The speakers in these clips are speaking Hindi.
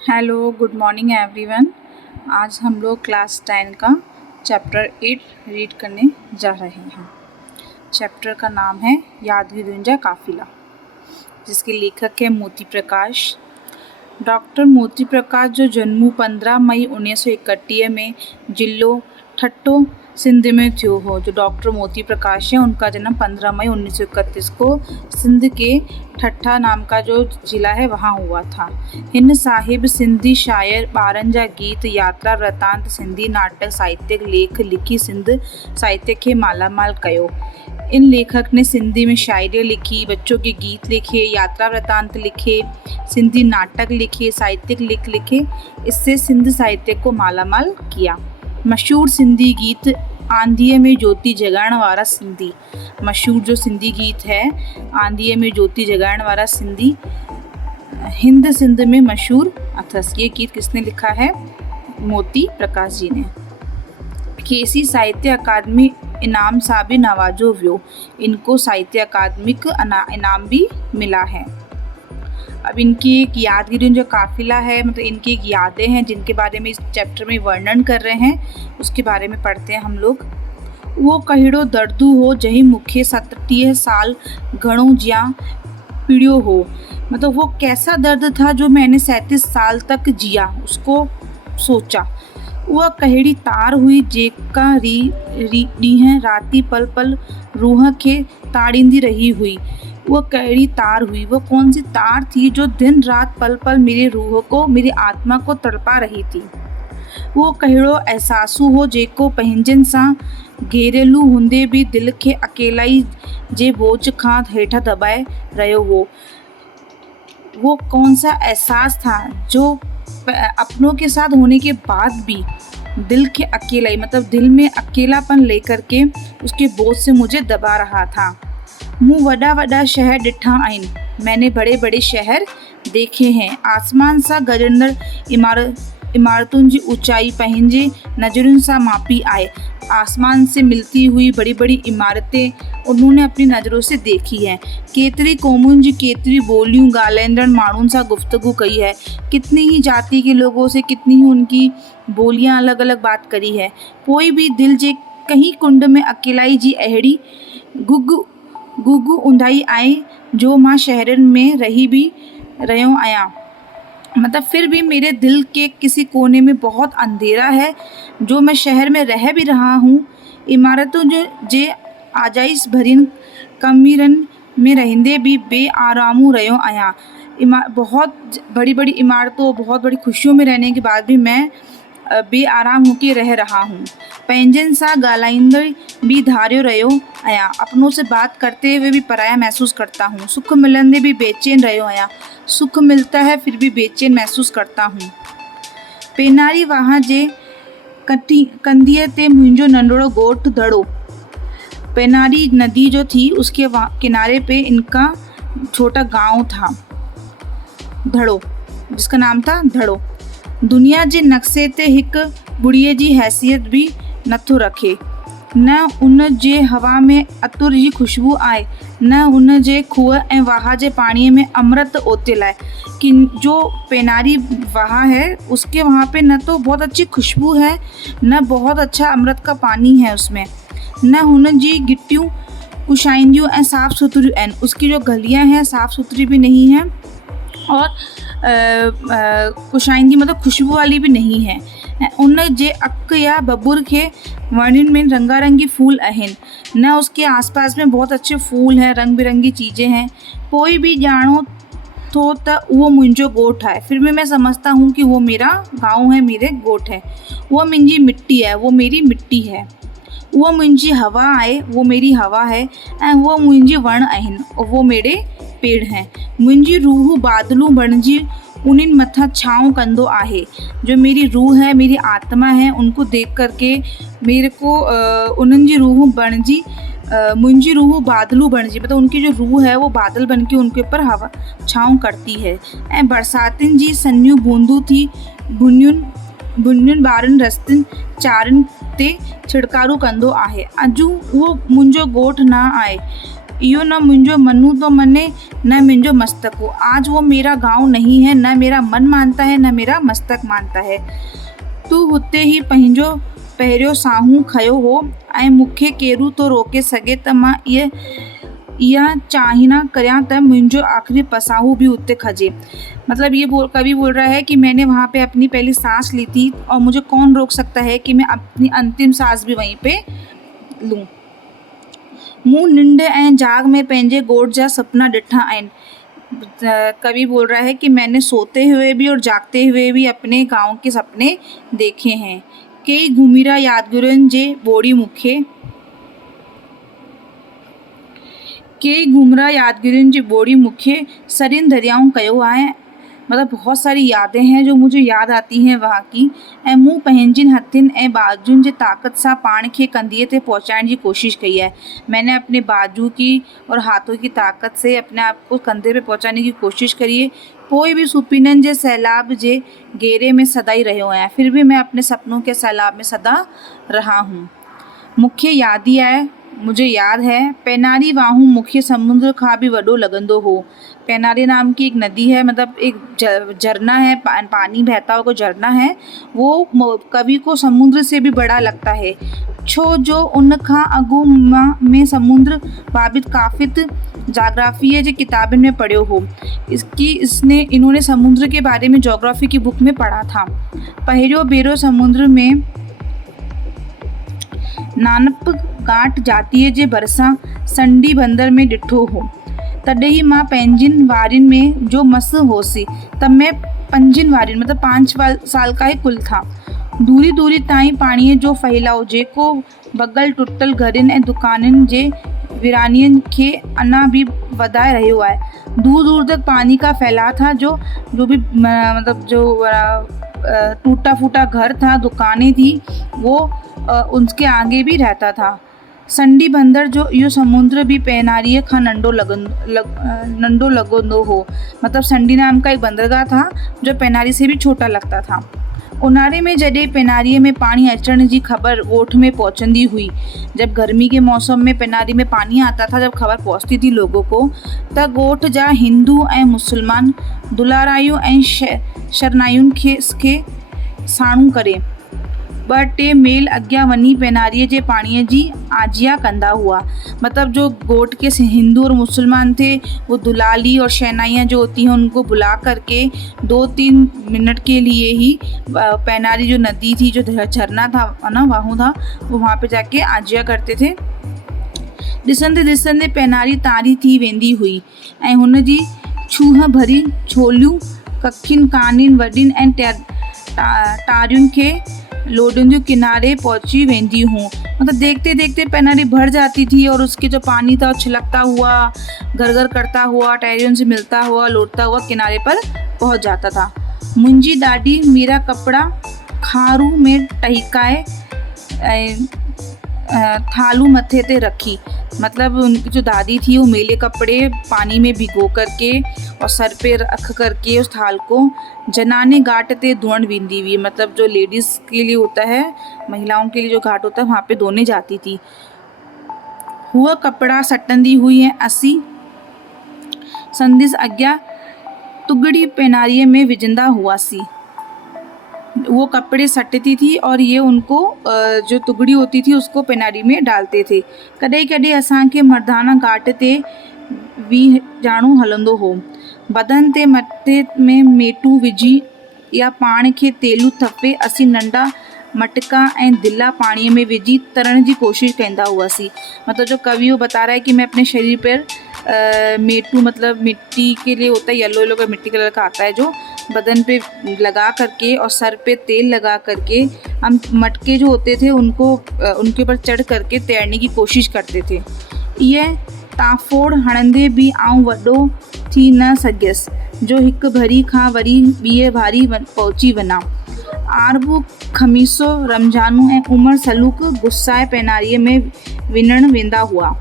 Hello good morning everyone. आज हम लोग क्लास 10 का चैप्टर 8 रीड करने जा रहे हैं। चैप्टर का नाम है यादगिरींजा काफिला, जिसके लेखक है मोती प्रकाश। डॉक्टर मोती प्रकाश जो जन्मु 15 मई 1931 में जिलो ठट्टो सिंध में थियो हो। जो डॉक्टर मोती प्रकाश है उनका जन्म 15 मई 1931 को सिंध के ठट्ठा नाम का जो जिला है वहाँ हुआ था। हिन साहिब सिंधी शायर, ॿारनि जा गीत, यात्रा वृतांत, सिंधी नाटक, साहित्यिक लेख लिखी सिंध साहित्य खे मालामाल कयो। इन लेखक ने सिंधी में शायरी लिखी, बच्चों के गीत लिखे, यात्रा वृतांत लिखे, सिंधी नाटक लिखे, साहित्यिक लेख लिखे। इससे सिंध साहित्य को मालामाल किया। मशहूर सिंधी गीत आंधीअ में ज्योति जगाइण वारा सिंधी। मशहूर जो सिंधी गीत है आंधीअ में ज्योति जगाइण वारा सिंधी हिंद सिंध में मशहूर अथस। ये गीत किसने लिखा है? मोती प्रकाश जी ने। केसी साहित्य अकादमी इनाम सां भी नवाजो वियो। इनको साहित्य अकादमिक इनाम भी मिला है। अब इनकी एक यादगिरी जो काफिला है, मतलब इनकी एक यादें हैं जिनके बारे में इस चैप्टर में वर्णन कर रहे हैं, उसके बारे में पढ़ते हैं हम लोग। वो कहिड़ो दर्दू हो जही मूंखे 37 साल घणो जिया पीड़ियो हो। मतलब वो कैसा दर्द था जो मैंने 37 साल तक जिया, उसको सोचा। वह कहिड़ी तार हुई जेका ॾींहं राति पल पल रूह खे ताड़ींदी रही हुई। वह कहिड़ी तार हुई, वो कौन सी तार थी जो दिन रात पल पल मेरी रूह को, मेरी आत्मा को तड़पा रही थी। वो कहिड़ो एहसासु हो जेको पंहिंजनि सां घेरियलु हूंदे भी दिल खे अकेलाई जे बोझ खां हेठा दबाए रहियो हो। वो कौन सा एहसास था जो अपनों के साथ होने के बाद भी दिल के अकेलाई, मतलब दिल में अकेलापन लेकर के उसके बोझ से मुझे दबा रहा था। मूं वॾा वॾा शहर ॾिठा आहिनि, मैंने बड़े बड़े शहर देखे हैं। आसमान सां गजंदड़ इमारतुनि जी ऊंचाई पंहिंजे नज़रुनि सां मापी आहे। आसमान से मिलती हुई बड़ी बड़ी इमारतें उन्होंने अपनी नज़रों से देखी हैं। केतिरी क़ौमुनि जी केतिरी ॿोलियूं ॻाल्हाईंदड़ माण्हुनि सां गुफ्तगू कई है। कितनी ही जाति के लोगों से कितनी ही उनकी बोलियां अलग अलग बात करी है। कोई भी दिल जे कहीं कुंड में अकेलाई जी अहिड़ी गुग ऊंधाई आहे जो मां शहरनि में रही भी रहियो आहियां। मतलब फिर भी मेरे दिल के किसी कोने में बहुत अंधेरा है जो मैं शहर में रह भी रहा हूँ। इमारतों जे आजाइश भरिन कमीरन में रहंदे भी बेआरामू रहियो आहियां। बहुत बड़ी बड़ी इमारतों, बहुत बड़ी खुशियों में रहने के बाद भी मैं बेआराम होकर रह रहा हूँ। पंहिंजनि सां ॻाल्हाईंदड़ भी धारियो रहियो आहियां। अपनों से बात करते हुए भी पराया महसूस करता हूँ। सुख मिलंदे भी बेचैन रहियो आहियां। सुख मिलता है फिर भी बेचैन महसूस करता हूँ। पेनारी वहाँ जे कंधीअ ते मुंहिंजो नंढड़ो ॻोठ धड़ो। पेनारी नदी जो थी उसके किनारे पे इनका छोटा गांव था धड़ो, जिसका नाम था धड़ो। दुनिया जे नक्शे ते हिक बुढ़ीअ जी हैसियत भी नथो रखे। न उन जे हवा में अतुर जी खुशबू आहे, न उन जे खूह ऐं वाह जे पाणीअ में अमृत ओतियल आहे। कि जो पेनारी वहा है उसके वहाँ पे न तो बहुत अच्छी खुशबू है, न बहुत अच्छा अमृत का पानी है उसमें, न हुन जी गिट्टियूं कुशाइंदियूं ऐं साफ़ सुथरियूं आहिनि। उसकी जो गलियां हैं साफ़ सुथरी भी नहीं है और कुशाइंदी मतलब खुशबू वाली भी नहीं है। उन जे अक या बबुर के वणियुनि में रंगारंगी फूल आहिनि, न उसके आसपास में बहुत अच्छे फूल हैं, रंग बिरंगी चीज़ें हैं। कोई भी ॼाणो तो त वो मुंहिंजो ॻोठ आहे। फिर भी मैं समझता हूँ कि वो मेरा गाँव है, मेरे ॻोठ है। वो मुंहिंजी मिट्टी है, वो मेरी मिट्टी है। वो मुंहिंजी हवा आहे, वो मेरी हवा है। ऐं वो मुंहिंजी वण आहिनि और वो मेरे पेड़ हैं। मुंहिंजी रूह बादलूं बणिजी उन्हनि मथां छांव कंदो आहे। जो मेरी रूह है, मेरी आत्मा है, उनको देख करके मेरे को उन्हनि जी रूह बणिजी, मुंहिंजी रूह बादलूं बणिजी, मतलब उनकी जो रूह है वो बादल बन के उनके ऊपर हवा छांव करती है। ऐं बरसातियुनि जी सन्नियूं बूंदूं थी बुनियुनि ॿारनि रस्तनि चारनि ते छिड़कारू कंदो आहे। अॼु उहो मुंहिंजो ॻोठ न आहे, इहो न मुंहिंजो मनु तो मने न मुंहिंजो मस्तक। आज वो मेरा गांव नहीं है, न मेरा मन मानता है न मेरा मस्तक मानता है। तू हुते ही पंहिंजो पहिरियों साहूं खयो हो ऐं मूंखे केरु तो रोके सघे त मां इहा चाहीना करियां त मुंहिंजो आखिरी पसाहू भी उते खजे। मतलब कवि बोल रहा है कि मैंने वहाँ पे अपनी पहली सांस ली थी और मुझे कौन रोक सकता है कि मैं अपनी अंतिम सांस भी वहीं पे लूं। मूं निंड ऐं जाग में पंहिंजे ॻोठ जा सपना ॾिठा आहिनि। कवि बोल रहा है कि मैंने सोते हुए भी और जागते हुए भी अपने गांव के सपने देखे हैं। कई घुमीरा यादगिरियुनि जे ॿोड़ी मूंखे सरिन दरियाऊं कयो आहे। मतलब बहुत सारी यादें हैं जो मुझे याद आती हैं वहाँ की। ऐं मूं पंहिंजिन हथनि ऐं बाजुनि जी ताक़त सां पाण खे कंधीअ ते पहुचाइण जी कोशिश कई है। मैंने अपने बाजू की और हाथों की ताकत से अपने आप को कंधे पे पहुंचाने की कोशिश करी है। कोई भी सुपीननि जे सैलाब जे घेरे में सदा ही रहियो आहियां, फिर भी मैं अपने सपनों के सैलाब में सदा रहा हूँ। मुझे याद है पेनारी वाहूं मूंखे समुद्र खां भी वॾो लॻंदो हो। पेनारी नाम की एक नदी है, मतलब एक झरना है, पानी बहता हुआ कोई झरना है, वो कवि को समुद्र से भी बड़ा लगता है। छो जो उन खां अॻु में समुद्र बाबति काफ़ी जाग्राफीअ जे किताबनि में पढ़ियो हो। इन्होंने समुद्र के बारे में जोग्राफी की बुक में पढ़ा था। पहिरियों भेरो समुद्र में नानप घाट जातीअ जे भरिसां संडी बंदर में ॾिठो हो। तॾहिं मां पंहिंजिन वारियुनि में जो मस होसी, तब मैं पंजिन वारियुनि मतलब 5 साल का ही कुल था। दूरी दूरी ताईं पाणीअ जो फहिलाउ जेको बगल टुटल घरनि ऐं दुकाननि जे वीरानियुनि खे अञा भी वधाए रहियो आहे। दूर दूर तक पानी का फैलाव था, जो भी मतलब जो टूटा फूटा घर था, दुकानें थी, वो उनके आगे भी रहता था। संडी बंदर जो इहो समुद्र भी पेनारीअ खां नंढो लॻंदो हो। मतलब संडी नाम का एक बंदरगाह था जो पेनारी से भी छोटा लगता था। उन्हारे में जॾहिं पेनारीअ में पानी अचण जी ख़बर ॻोठ में पहुंचंदी हुई, जब गर्मी के मौसम में पेनारी में पानी आता था, जब खबर पहुंचती थी लोगों को, त ॻोठ जा हिंदू ऐं मुसलमान दुलारायूं ऐं शरनायुनि खे साणू करे 2-3 मील अॻियां वञी पेनारीअ जे पाणीअ जी आजिया कंदा हुआ। मतलब जो गोट के हिंदू और मुसलमान थे, वो दुलाली और शहनाइयाँ जो होती हैं उनको बुला करके 2-3 मिनट के लिए ही पेनारी जो नदी थी, जो झरना था ना, वाहू था, वो वहाँ पे जाके आजिया करते थे। ॾिसंदे ॾिसंदे पेनारी तारी थी वेंदी हुई ऐं हुन जी छूह भरी छोलियूं कखियुनि कानियुनि वॾियुनि ऐं टारियुनि खे लोडंदियूं किनारे पहुंची वेंदी हूँ। मतलब देखते देखते पेनारी भर जाती थी और उसके जो पानी था छिलकता हुआ, घर करता हुआ, टहरियों से मिलता हुआ, लौटता हुआ किनारे पर पहुंच जाता था। मुंहिंजी ॾाॾी मेरा कपड़ा खारू में टहिकाए थालू मथे ते रखी। मतलब उनकी जो दादी थी वो मेले कपड़े पानी में भिगो करके और सर पे रख करके उस थाल को जनाने घाट ते धोअण वेंदी हुई। मतलब जो लेडीज़ के लिए होता है, महिलाओं के लिए जो घाट होता है, वहाँ पे धोने जाती थी। हुआ कपड़ा सटंदी हुई है असी संदिस अॻियां तुगड़ी पेनारीअ में विझंदा हुआसीं। वो कपड़े सटती थी और ये उनको जो तुगड़ी होती थी उसको पेनारी में डालते थे। कॾहिं कॾहिं असांखे मर्दाना घाट ते भी जाणो हलंदो हो। बदन ते मथे में मेटू विझी या पाण खे तेलू थपे असीं नंढा मटका ऐं दिला पाणीअ में विझी तरण जी कोशिश कंदा हुआसीं। मतलब जो कवि वो बता रहा है कि मैं अपने शरीर पर मेटू मतलब मिट्टी के लिए होता है, येलो का मिट्टी कलर का आता है, जो बदन पे लगा करके और सर पे तेल लगा करके हम मटके जो होते थे उनको उनके ऊपर चढ़ करके तैरने की कोशिश करते थे। यह ताफ़ोड़ हणंदे भी आऊं वॾो थी न सघियसि जो हिकु भरी खां वरी ॿिए भारी पहुची वञा। आरबू खमीसो रमजानू ऐं उमर सलूक गुस्साए पेनारीअ में विञण वेंदा हुआ।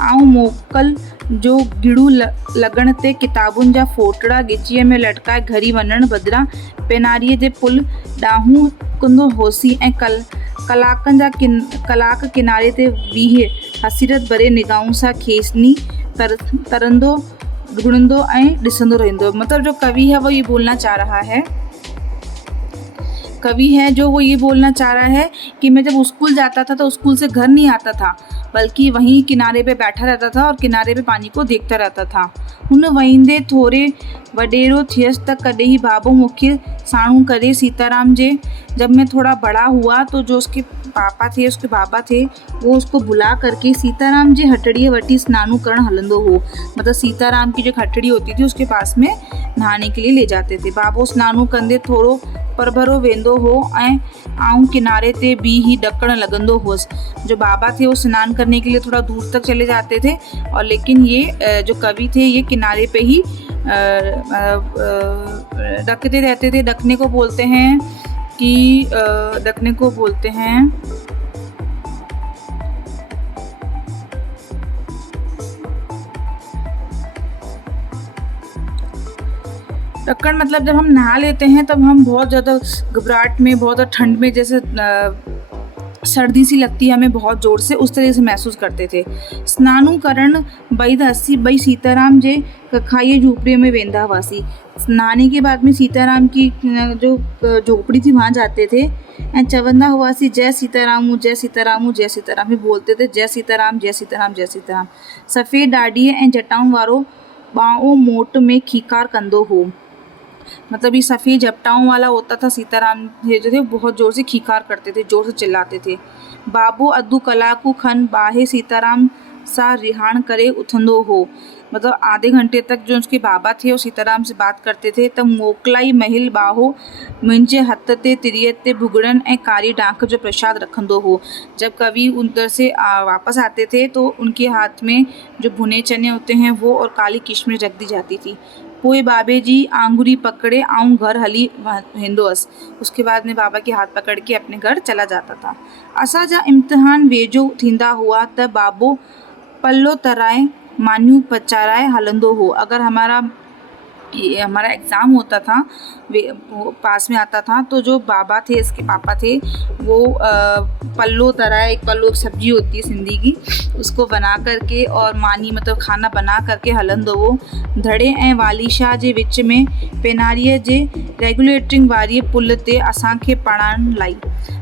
आऊं मोकल जो गिड़ू लॻण ते किताबुनि जा फोटड़ा ॻिचीअ में लटकाए घरी वञण बदिरां पेनारीअ जे पुल ॾांहूं कुंदो होसी ऐं कलाक किनारे ते हसीरत भरे निगाहों सां खेसनी तरंदो घुड़ंदो ऐं ॾिसंदो रहंदो। मतलब जो कवि है वो ये बोलना चाह रहा है, वो ये बोलना चाह रहा है कि मैं जब स्कूल जाता था तो स्कूल से घर नहीं आता था, बल्कि वहीं किनारे पे बैठा रहता था और किनारे पे पानी को देखता रहता था। हुन वहींदे थोरे वडेरो थियसि त कॾहिं बाबो मूंखे साणू करे सीताराम जे। जब मैं थोड़ा बड़ा हुआ तो जो उसके बाबा थे वो उसको बुला करके सीताराम जे हटड़ीअ वटी स्नानु करण हलंदो हो। मतलब सीताराम की जो हटड़ी होती थी उसके पास में नहाने के लिए ले जाते थे। बाबो स्नानु कंदे थोरो परभरो वेंदो हो ऐं आऊं किनारे ते भी ही ॾकण लॻंदो हुअसि। जो बाबा थे वो स्नान करने के लिए थोड़ा दूर तक चले जाते थे, और लेकिन ये जो कवि थे ये किनारे पे ही ढकते रहते थे। ढकने को बोलते हैं ढक्कन। मतलब जब हम नहा लेते हैं तब हम बहुत ज़्यादा घबराहट में, बहुत ज़्यादा ठंड में, जैसे सर्दी सी लगती है हमें बहुत ज़ोर से, उस तरह से महसूस करते थे। स्नानु करण बई सीताराम जे कखाई झोपड़ी में वेंदा हुआसीं। नहाने के बाद में सीताराम की जो झोपड़ी थी वहाँ जाते थे ऐं चवंदा हुआसीं जय सीताराम जय सीताराम जय सीताराम। बोलते थे जय सीताराम जय सीताराम जय सीताराम। सफ़ेद ॾाढ़ीअ ऐं जटाउनि वारो ॿाओं मोट में खीकार कंदो हो। मतलब ये सफ़ेद जपटाओं वाला होता था सीताराम जो थे बहुत ज़ोर से खीकार करते थे, ज़ोर से चिल्लाते थे। बाबो अधु कलाकु खन बाहे सीताराम सा रिहाण करे उथंदो हो। मतलब आधे घंटे तक जो उसके बाबा थे वो सीताराम से बात करते थे। तब मोकलाई महिल बाहो मुंहिंजे हथ ते तिरीअ ते भुगड़न ऐं कारी डांख जो प्रसाद रखंदो हो। जब कवि उधर से वापस आते थे तो उनके हाथ में जो भुने चने होते हैं वो और काली किशमिश रख दी जाती थी। पोइ बाबे जी आंगुरी पकड़े आऊं घर हली वेंदो हुअसि। उसके बाद में बाबा के हाथ पकड़ के अपने घर चला जाता था। असांजा इम्तिहान वेझो थींदा हुआ त बाबो पल्लो तराए मानियूं पचाराए हलंदो हो। अगर हमारा एग्ज़ाम होता था, पास में आता था, तो जो बाबा थे, इसके पापा थे, वो पल्लो तराए, एक पल्लो सब्जी होती है सिंधी की, उसको बना करके और मानी मतलब खाना बना करके हलंदो हो। धड़े ऐं वालीशाह जे विच में पेनारीअ जे रेगुलेटिंग वारी पुल ते असांखे पढ़ाइण लाई।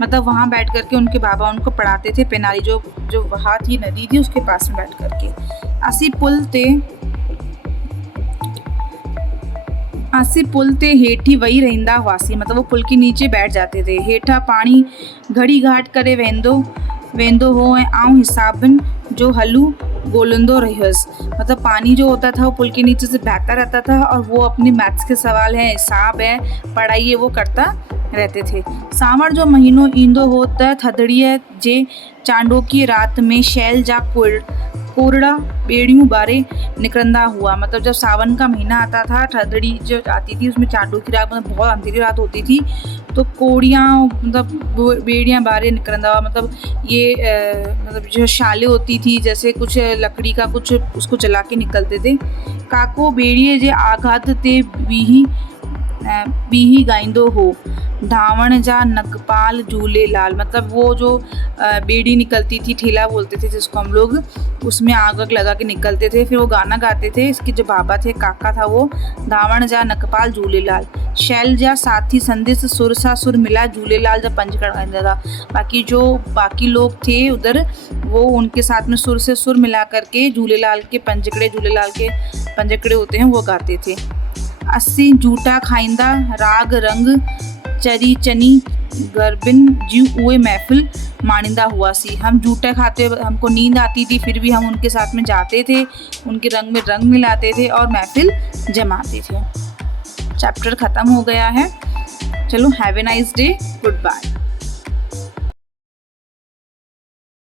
मतलब वहाँ बैठ करके उनके बाबा उनको पढ़ाते थे। पेनारी जो वहाँ थी, नदी थी, उसके पास में बैठ करके। असी पुल ते हेठी वही रहंदा हुआसीं। मतलब वो पुल के नीचे बैठ जाते थे। हेठा पानी घड़ी घाट करे वेंदो हो ऐं आऊं हिसाबन जो हलू ॻोल्हंदो रहियुसि। मतलब पानी जो होता था वो पुल के नीचे से बहता रहता था और वो अपने मैथ्स के सवाल है, हिसाब है, पढ़ाई है, वो करता रहते थे। सावण जो महीनो ईंदो हो त थधिड़ीअ जे चांडोकी रात में शैल जा कोरड़ा बेड़ियों बारे निकलता हुआ। मतलब जब सावन का महीना आता था, ठंडड़ी जो आती थी, उसमें चांदों की रात, मतलब बहुत अंधेरी रात होती थी, तो कोड़ियाँ मतलब बेड़ियाँ बारे निकलता हुआ। मतलब ये मतलब जो शाले होती थी, जैसे कुछ लकड़ी का कुछ, उसको जला के निकलते थे। काको बेड़िए जे आघात ते बीही गाईंदो हो। धावण जा नगपाल झूलेलाल। मतलब वो जो बेड़ी निकलती थी, ठेला बोलते थे जिसको हम लोग, उसमें आग लगा के निकलते थे, फिर वो गाना गाते थे। इसके जो बाबा थे, काका था, वो धावण जा नगपाल झूलेलाल। शैल जा साथी संदेश सुर सा सुर मिला झूलेलाल जा पंज गाईंदा था। बाकी लोग थे उधर, वो उनके साथ में सुर से सुर मिला करके झूलेलाल के पंजकड़े होते हैं वो गाते थे। असी झूठा खाईंदा राग रंग चरी चनी गरबिन जी उए महफिल माणींदा हुआसीं। हम जूठा खाते, हमको नींद आती थी, फिर भी हम उनके साथ में जाते थे, उनके रंग में रंग मिलाते थे और महफिल जमाते थे। चैप्टर ख़त्म हो गया है। चलो, have a nice day, good bye.